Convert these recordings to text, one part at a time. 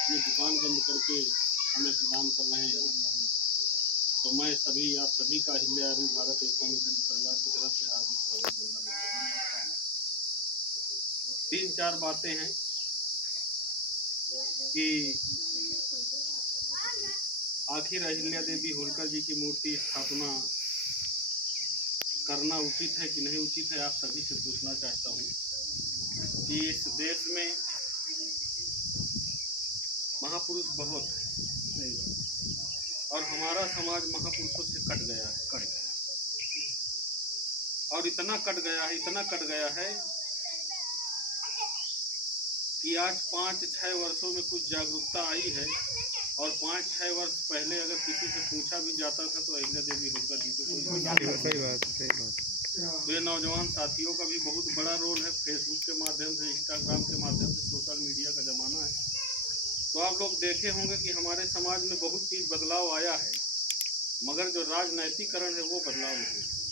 अपनी दुकान बंद करके हमें प्रदान कर रहे हैं। तो मैं आप सभी का अहिल्या आर्मी भारत एकता मिशन परिवार की तरफ से हार्दिक स्वागत वंदन करता हूँ। 3-4 बातें हैं कि आखिर अहिल्या देवी होलकर जी की मूर्ति स्थापना करना उचित है कि नहीं उचित है, आप सभी से पूछना चाहता हूँ कि इस देश में महापुरुष बहुत है और हमारा समाज महापुरुषों से कट गया है और इतना कट गया है कि आज 5-6 वर्षों में कुछ जागरूकता आई है और 5-6 वर्ष पहले अगर किसी से पूछा भी जाता था तो अहिल्या देवी होलकर जी को सही बात। तो ये नौजवान साथियों का भी बहुत बड़ा रोल है। फेसबुक के माध्यम से, इंस्टाग्राम के माध्यम से, सोशल मीडिया का ज़माना है। तो आप लोग देखे होंगे कि हमारे समाज में बहुत चीज़ बदलाव आया है, मगर जो राजनैतिकरण है वो बदलाव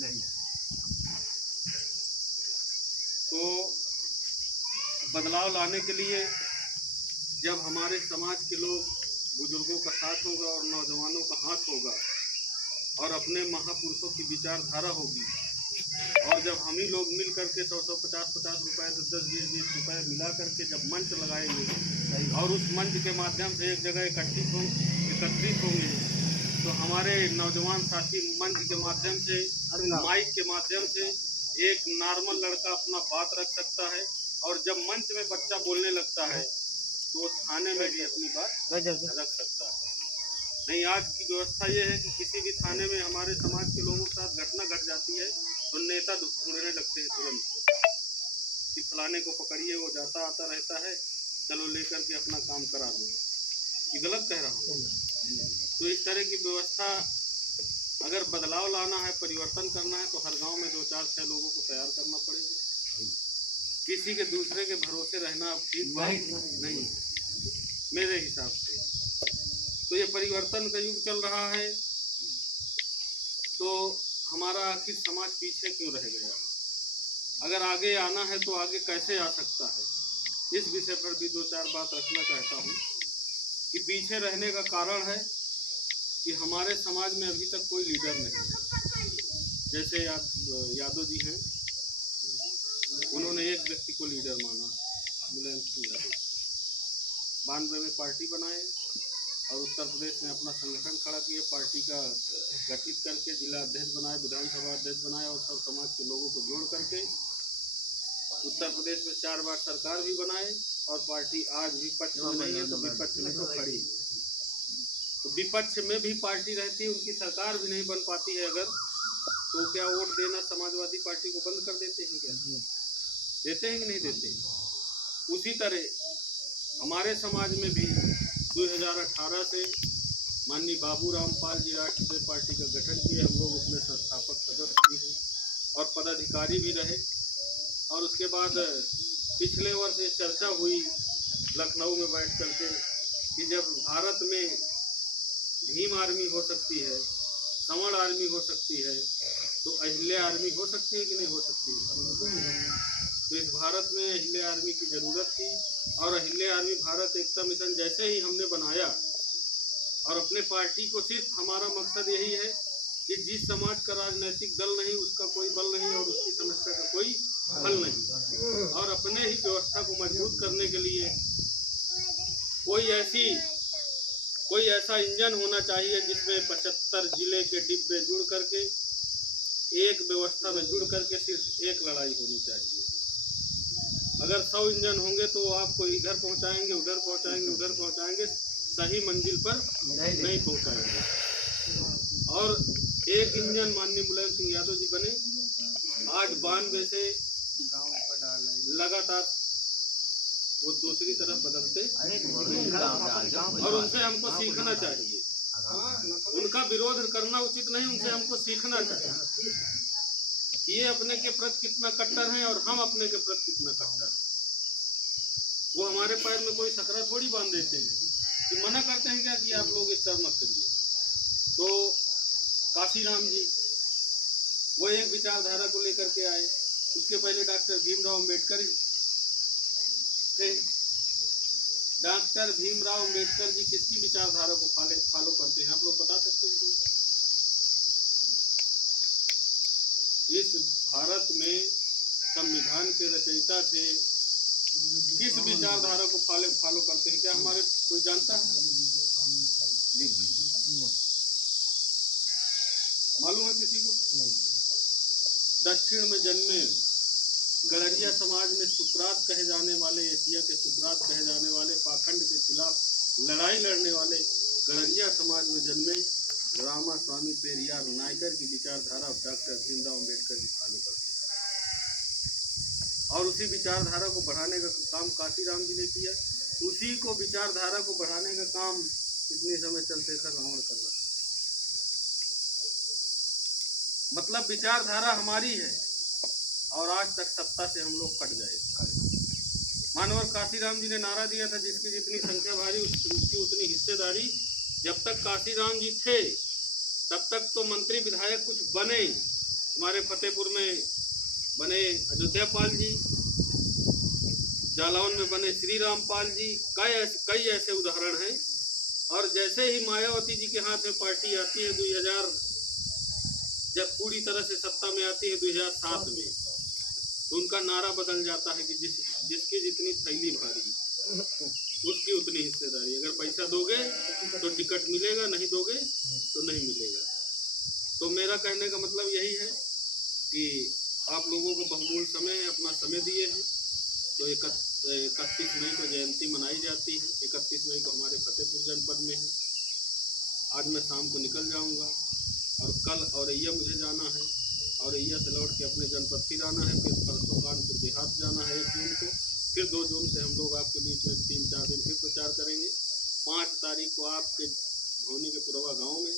नहीं है। तो बदलाव लाने के लिए जब हमारे समाज के लोग, बुजुर्गों का साथ होगा और नौजवानों का हाथ होगा और अपने महापुरुषों की विचारधारा होगी, और जब हम ही लोग मिल करके 100-100, 50-50 रुपए, 10-20 रुपए मिला करके जब मंच लगाएंगे और उस मंच के माध्यम से एक जगह एकत्रित होंगे तो हमारे नौजवान साथी मंच के माध्यम से, माइक के माध्यम से एक नॉर्मल लड़का अपना बात रख सकता है और जब मंच में बच्चा बोलने लगता है तो वो थाने में भी अपनी बात रख सकता है। नहीं, आज की व्यवस्था ये है कि किसी भी थाने में हमारे समाज के लोगों के साथ घटना घट जाती है तो नेता ढूंढने लगते हैं तुरंत कि फलाने को पकड़िए, वो जाता आता रहता है, चलो लेकर के अपना काम करा दो। ये गलत कह रहा हूँ? तो इस तरह की व्यवस्था अगर बदलाव लाना है, परिवर्तन करना है, तो हर गांव में 2-4-6 लोगों को तैयार करना पड़ेगा। किसी के दूसरे के भरोसे रहना ठीक नहीं मेरे हिसाब से। तो ये परिवर्तन का युग चल रहा है, तो हमारा आखिर समाज पीछे क्यों रह गया? अगर आगे आना है तो आगे कैसे आ सकता है? इस विषय पर भी 2-4 बात रखना चाहता हूँ कि पीछे रहने का कारण है कि हमारे समाज में अभी तक कोई लीडर नहीं है। जैसे यादव जी हैं, उन्होंने एक व्यक्ति को लीडर माना, मुलायम सिंह यादव। 92 में पार्टी बनाए और उत्तर प्रदेश में अपना संगठन खड़ा किए, पार्टी का गठित करके जिला अध्यक्ष बनाए, विधानसभा अध्यक्ष बनाए और सब समाज के लोगों को जोड़ करके उत्तर प्रदेश में 4 बार सरकार भी बनाए और पार्टी आज विपक्ष में नहीं है तो विपक्ष में तो खड़ी है। तो विपक्ष में भी पार्टी रहती है, उनकी सरकार भी नहीं बन पाती है अगर, तो क्या वोट देना समाजवादी पार्टी को बंद कर देते हैं? क्या देते हैं कि नहीं देते हैं? उसी तरह हमारे समाज में भी 2018 से माननीय बाबू रामपाल जी राष्ट्रीय पार्टी का गठन किए, हम लोग उसमें संस्थापक सदस्य भी हैं और पदाधिकारी भी रहे। और उसके बाद पिछले वर्ष ये चर्चा हुई लखनऊ में बैठ करके कि जब भारत में भीम आर्मी हो सकती है, संवर्ण आर्मी हो सकती है, तो अहिल्या आर्मी हो सकती है कि नहीं हो सकती है? तो इस भारत में अहिल्या आर्मी की ज़रूरत थी और अहिल्या आर्मी भारत एकता मिशन जैसे ही हमने बनाया और अपने पार्टी को, सिर्फ हमारा मकसद यही है कि जिस समाज का राजनीतिक दल नहीं, उसका कोई बल नहीं और उसकी समस्या का कोई हल नहीं, और अपने ही व्यवस्था को मजबूत करने के लिए कोई ऐसा इंजन होना चाहिए जिसमें 75 जिले के डिब्बे जुड़ करके एक व्यवस्था में जुड़ करके सिर्फ एक लड़ाई होनी चाहिए। अगर 100 इंजन होंगे तो आपको इधर पहुंचाएंगे, उधर पहुंचाएंगे, उधर पहुंचाएंगे, सही मंजिल पर नहीं पहुंचाएंगे। और एक इंजन माननीय मुलायम सिंह यादव जी बने, आज 92 से लगातार वो दूसरी तरफ बदलते और उनसे हमको सीखना चाहिए। उनका विरोध करना उचित नहीं, उनसे हमको सीखना चाहिए ये अपने के प्रति कितना कट्टर हैं और हम अपने के प्रति कितना कट्टर हैं। वो हमारे पैर में कोई सकरा थोड़ी बांध देते हैं कि मना करते हैं क्या कि आप लोग इस तरह मत करिए। तो काशीराम जी वो एक विचारधारा को लेकर के आए, उसके पहले डॉक्टर भीमराव अम्बेडकर थे, डॉक्टर भीमराव अंबेडकर जी किसकी विचारधारा को फॉलो करते हैं, आप लोग बता सकते हैं? इस भारत में संविधान के रचयिता थे, किस विचारधारा को फॉलो करते हैं, क्या हमारे कोई जानता है? मालूम है किसी को? दक्षिण में जन्मे गड़रिया समाज में सुकरात कहे जाने वाले, एशिया के सुकरात कहे जाने वाले, पाखंड के खिलाफ लड़ाई लड़ने वाले गड़रिया समाज में जन्मे रामा स्वामी पेरियार नायकर की विचारधारा डॉक्टर भीमराव अम्बेडकर जी फॉलो करते हैं। और उसी विचारधारा को बढ़ाने का काम काशीराम जी ने किया। उसी को विचारधारा को बढ़ाने का काम इतने समय चंद्रशेखर रावण कर रहा है। मतलब विचारधारा हमारी है और आज तक सत्ता से हम लोग कट गए। मानवर काशीराम जी ने नारा दिया था, जिसकी जितनी संख्या भारी उसकी उतनी हिस्सेदारी। जब तक काशीराम जी थे तब तक तो मंत्री विधायक कुछ बने। हमारे फतेहपुर में बने अयोध्या पाल जी, जालौन में बने श्री रामपाल जी, कई ऐसे उदाहरण हैं। और जैसे ही मायावती जी के हाथ में पार्टी आती है 2000, जब पूरी तरह से सत्ता में आती है 2007 में, तो उनका नारा बदल जाता है कि जिसकी जितनी थैली भारी उसकी उतनी हिस्सेदारी। अगर पैसा दोगे तो टिकट मिलेगा, नहीं दोगे तो नहीं मिलेगा। तो मेरा कहने का मतलब यही है कि आप लोगों को बहुमूल्य समय है, अपना समय दिए हैं। तो 31 मई को जयंती मनाई जाती है। 31 मई को हमारे फतेहपुर जनपद में है। आज मैं शाम को निकल जाऊंगा और कल औरैया मुझे जाना है। औरैया से लौट के अपने जनपद फिर आना है। फिर परसों कानपुर देहात जाना है 1 जून को। फिर 2 जून से हम लोग आपके बीच में 3-4 दिन फिर प्रचार करेंगे। 5 तारीख को आपके भौनी के पुरवा गाँव में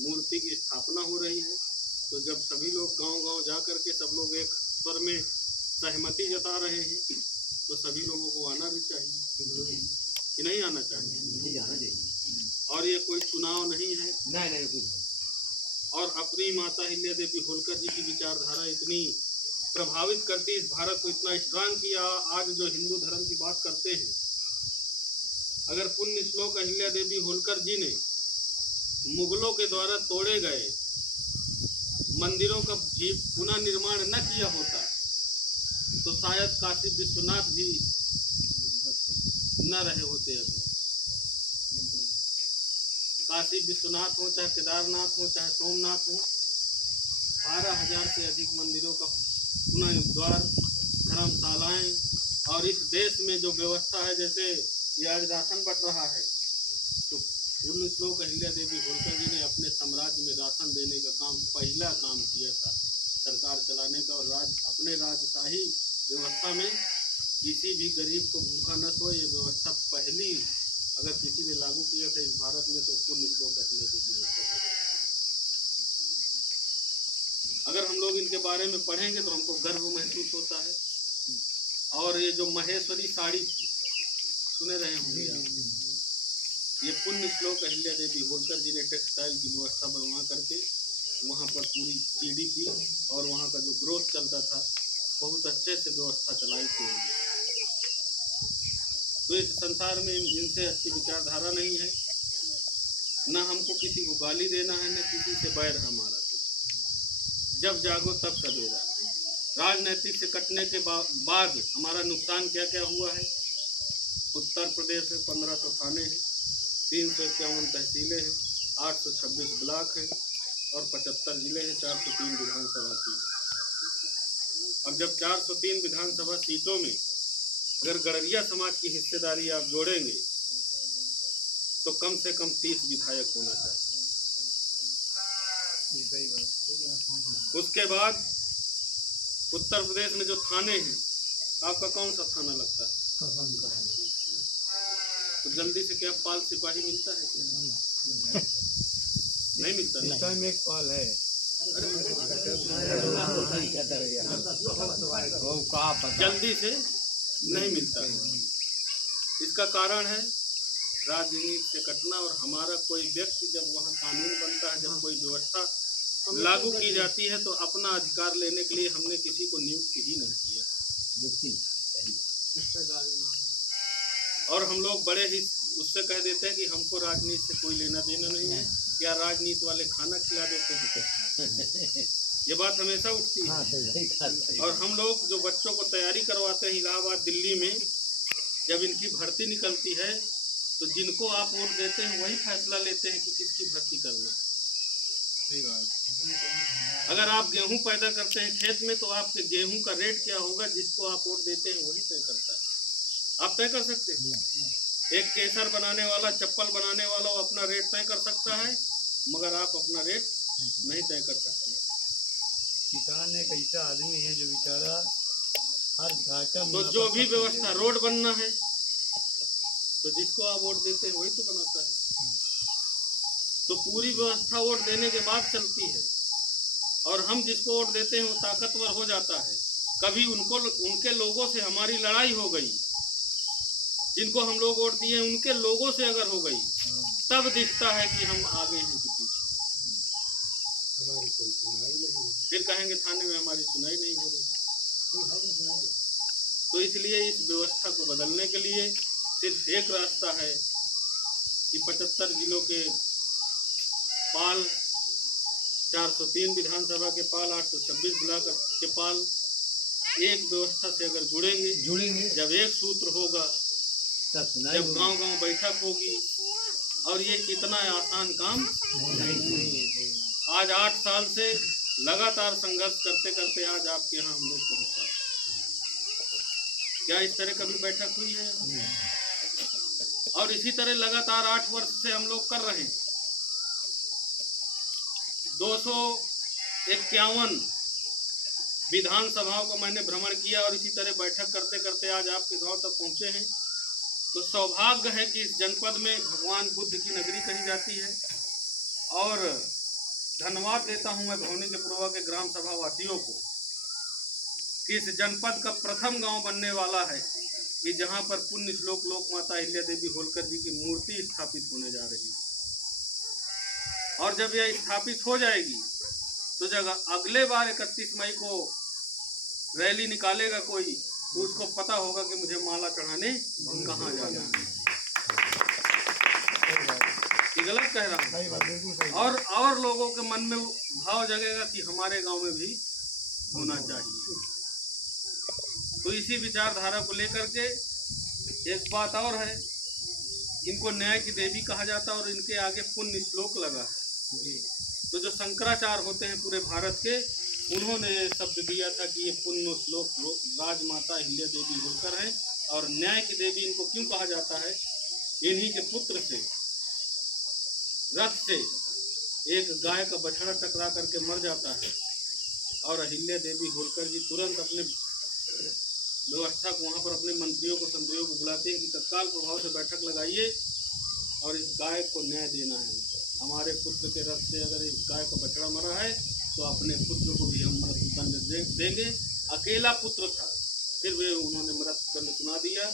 मूर्ति की स्थापना हो रही है। तो जब सभी लोग गांव-गांव जा कर के सब लोग एक स्वर में सहमति जता रहे हैं, तो सभी लोगों को आना भी चाहिए कि नहीं आना चाहिए? नहीं आना चाहिए। और ये कोई चुनाव नहीं है। नहीं कुछ। और अपनी माता अहिल्या देवी होलकर जी की विचारधारा इतनी प्रभावित करती, इस भारत को इतना स्ट्रांग किया। आज जो हिंदू धर्म की बात करते हैं, अगर पुण्य श्लोक अहिल्या देवी होलकर जी ने मुगलों के द्वारा तोड़े गए मंदिरों का पुनः निर्माण न किया होता, तो शायद काशी विश्वनाथ भी न रहे होते अभी। काशी विश्वनाथ हो, चाहे केदारनाथ हो, चाहे सोमनाथ हो, 12,000 से अधिक मंदिरों का पुनः द्वार, धर्मशालाएं, और इस देश में जो व्यवस्था है, जैसे ये आज राशन बट रहा है, तो पुण्य श्लोक अहिल्या देवी होलकर जी ने अपने साम्राज्य में राशन देने का काम पहला काम किया था सरकार चलाने का। और अपने राजशाही व्यवस्था में किसी भी गरीब को भूखा न सोए, ये व्यवस्था पहली अगर किसी ने लागू किया था इस भारत में, तो पुण्य श्लोक अहिल्या देवी होलकर जी। अगर हम लोग इनके बारे में पढ़ेंगे तो हमको गर्व महसूस होता है। और ये जो महेश्वरी साड़ी सुने रहे होंगे आप, ये पुण्य श्लोक अहिल्या देवी होलकर जी ने टेक्सटाइल की व्यवस्था बनवा करके वहाँ पर पूरी GDP और वहाँ का जो ग्रोथ चलता था, बहुत अच्छे से व्यवस्था चलाई थी। तो इस संसार में इनसे अच्छी विचारधारा नहीं है। न हमको किसी को गाली देना है, न किसी से बैर हमारा। जब जागो तब सवेरा। राजनीतिक से कटने के बाद हमारा नुकसान क्या क्या हुआ है? उत्तर प्रदेश में 1500 थाने हैं, 351 तहसीलें हैं, 826 ब्लॉक हैं और 75 जिले हैं, 403 विधानसभा सीट। अब जब 403 विधानसभा सीटों में अगर गड़रिया समाज की हिस्सेदारी आप जोड़ेंगे तो कम से कम 30 विधायक होना चाहिए। उसके बाद उत्तर प्रदेश में जो थाने हैं, आपका कौन सा थाना लगता है? तो जल्दी से क्या पाल सिपाही मिलता है क्या? नहीं मिलता। इस टाइम एक पाल है, जल्दी से नहीं मिलता है। इसका कारण है राजनीति से कटना। और हमारा कोई व्यक्ति जब वहाँ कानून बनता है, जब कोई व्यवस्था लागू की जाती है, तो अपना अधिकार लेने के लिए हमने किसी को नियुक्त ही नहीं किया। और हम लोग बड़े ही उससे कह देते हैं कि हमको राजनीति से कोई लेना देना नहीं है, क्या राजनीति वाले खाना खिला देते हैं ये बात हमेशा उठती है। और हम लोग जो बच्चों को तैयारी करवाते हैं इलाहाबाद दिल्ली में, जब इनकी भर्ती निकलती है तो जिनको आप वोट देते हैं वही फैसला लेते हैं कि किसकी भर्ती करना है। सही बात। अगर आप गेहूं पैदा करते हैं खेत में तो आपके गेहूं का रेट क्या होगा, जिसको आप वोट देते हैं वही तय करता है। आप तय कर सकते हैं? एक केसर बनाने वाला, चप्पल बनाने वाला वो अपना रेट तय कर सकता है, मगर आप अपना रेट नहीं तय कर सकते। किसान एक ऐसा आदमी है जो बेचारा हर घाटा तो जो भी व्यवस्था, रोड बनना है तो जिसको आप वोट देते हैं वही तो बनाता है। तो पूरी व्यवस्था वोट देने के बाद चलती है, और हम जिसको वोट देते हैं वो ताकतवर हो जाता है। कभी उनके लोगों से हमारी लड़ाई हो गई, जिनको हम लोग वोट दिए उनके लोगों से अगर हो गई, तब दिखता है कि हम आगे हैं कि पीछे। हमारी कोई सुनाई नहीं, फिर कहेंगे थाने में हमारी सुनाई नहीं हो रही। तो इसलिए इस व्यवस्था को बदलने के लिए सिर्फ एक रास्ता है कि 75 जिलों के पाल, 403 विधानसभा के पाल, 826 जिला के पाल एक व्यवस्था से अगर जुड़ेंगे, जब एक सूत्र होगा, जब गांव-गांव बैठक होगी, और ये इतना आसान काम नहीं। आज 8 साल से लगातार संघर्ष करते करते आज आपके यहाँ हम लोग पहुँच पाए। क्या इस तरह कभी बैठक हुई है? और इसी तरह लगातार 8 वर्ष से हम लोग कर रहे हैं। 251 विधानसभाओं का मैंने भ्रमण किया, और इसी तरह बैठक करते करते आज आपके गांव तक पहुंचे हैं। तो सौभाग्य है कि इस जनपद में भगवान बुद्ध की नगरी कही जाती है। और धन्यवाद देता हूं मैं भवनी के पूर्वा के ग्राम सभा वासियों को कि इस जनपद का प्रथम गांव बनने वाला है कि जहां पर पुण्य श्लोक लोक माता अहिल्या देवी होलकर जी की मूर्ति स्थापित होने जा रही है। और जब यह स्थापित हो जाएगी तो जब अगले बार 31 मई को रैली निकालेगा कोई, तो उसको पता होगा कि मुझे माला चढ़ाने कहाँ जाना है। गलत कह रहा हूँ? और लोगों के मन में भाव जगेगा कि हमारे गांव में भी होना चाहिए। तो इसी विचारधारा को लेकर के एक बात और है, इनको न्याय की देवी कहा जाता है और इनके आगे पुण्य श्लोक लगा है। तो जो शंकराचार्य होते हैं पूरे भारत के, उन्होंने ये शब्द दिया था कि ये पुण्य श्लोक राजमाता अहिल्या देवी होकर हैं। और न्याय की देवी इनको क्यों कहा जाता है? इन्हीं के पुत्र से रथ से एक गाय का बछड़ा टकरा करके मर जाता है, और अहिल्या देवी होलकर जी तुरंत अपने व्यवस्था को, वहाँ पर अपने मंत्रियों को, संतरियों को बुलाते हैं कि तत्काल प्रभाव से बैठक लगाइए और इस गाय को न्याय देना है। हमारे पुत्र के रथ से अगर इस गाय का बछड़ा मरा है तो अपने पुत्र को भी हम मृत्युदंड देंगे। अकेला पुत्र था, फिर वे उन्होंने मृत्युदंड सुना दिया।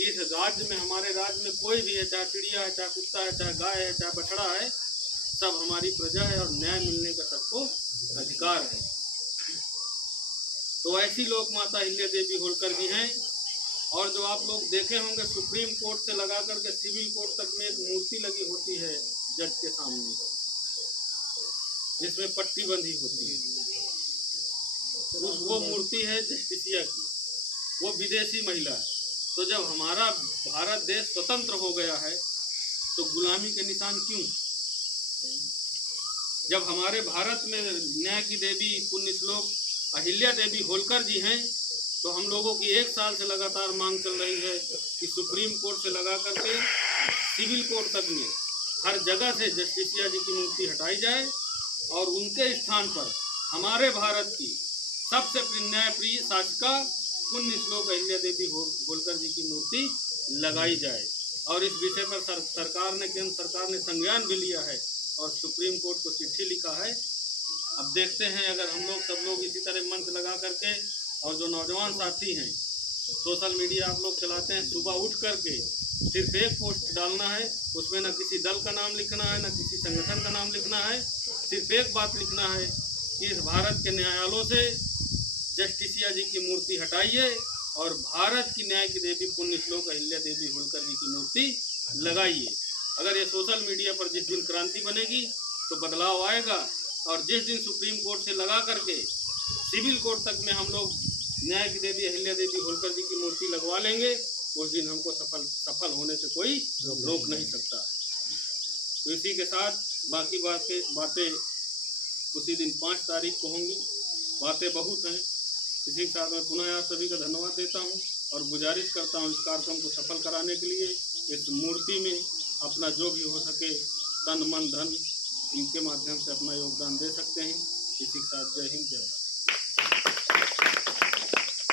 इस राज्य में, हमारे राज्य में कोई भी है, चाहे चिड़िया है, चाहे कुत्ता है, चाहे गाय है, चाहे बछड़ा है, सब हमारी प्रजा है और न्याय मिलने का सबको अधिकार है। तो ऐसी लोक माता अहिल्या देवी होलकर जी हैं। और जो आप लोग देखे होंगे, सुप्रीम कोर्ट से लगा करके सिविल कोर्ट तक में एक मूर्ति लगी होती है जज के सामने, जिसमें पट्टी बंधी होती है, वो मूर्ति है जस्टिसिया की, वो विदेशी महिला है। तो जब हमारा भारत देश स्वतंत्र हो गया है तो गुलामी के निशान क्यों? जब हमारे भारत में न्याय की देवी पुण्य श्लोक अहिल्या देवी होलकर जी हैं, तो हम लोगों की 1 साल से लगातार मांग चल रही है कि सुप्रीम कोर्ट से लगा करके सिविल कोर्ट तक में हर जगह से जस्टिसिया जी की मूर्ति हटाई जाए और उनके स्थान पर हमारे भारत की सबसे न्यायप्रिय शासिका पुण्य श्लोक अहिल्या देवी होलकर जी की मूर्ति लगाई जाए। और इस विषय पर सरकार ने, केंद्र सरकार ने संज्ञान भी लिया है और सुप्रीम कोर्ट को चिट्ठी लिखा है। अब देखते हैं, अगर हम लोग सब लोग इसी तरह मंच लगा करके, और जो नौजवान साथी हैं, सोशल मीडिया आप लोग चलाते हैं, सुबह उठ करके सिर्फ एक पोस्ट डालना है, उसमें न किसी दल का नाम लिखना है, न किसी संगठन का नाम लिखना है, सिर्फ एक बात लिखना है कि इस भारत के न्यायालयों से जस्टिसिया जी की मूर्ति हटाइए और भारत की न्याय की देवी पुण्य श्लोक अहिल्या देवी होलकर जी की मूर्ति लगाइए। अगर ये सोशल मीडिया पर जिस दिन क्रांति बनेगी तो बदलाव आएगा, और जिस दिन सुप्रीम कोर्ट से लगा करके सिविल कोर्ट तक में हम लोग न्याय की देवी अहिल्या देवी होलकर जी की मूर्ति लगवा लेंगे, उस दिन हमको सफल होने से कोई रोक नहीं सकता। तो इसी के साथ बाकी बातें उसी दिन 5 तारीख को होंगी। बातें बहुत हैं। इसी के साथ मैं पुनः आप सभी का धन्यवाद देता हूं और गुजारिश करता हूं इस कार्यक्रम को सफल कराने के लिए इस मूर्ति में अपना जो भी हो सके तन मन धन इनके माध्यम से अपना योगदान दे सकते हैं। इसी के साथ जय हिंद जय भारत।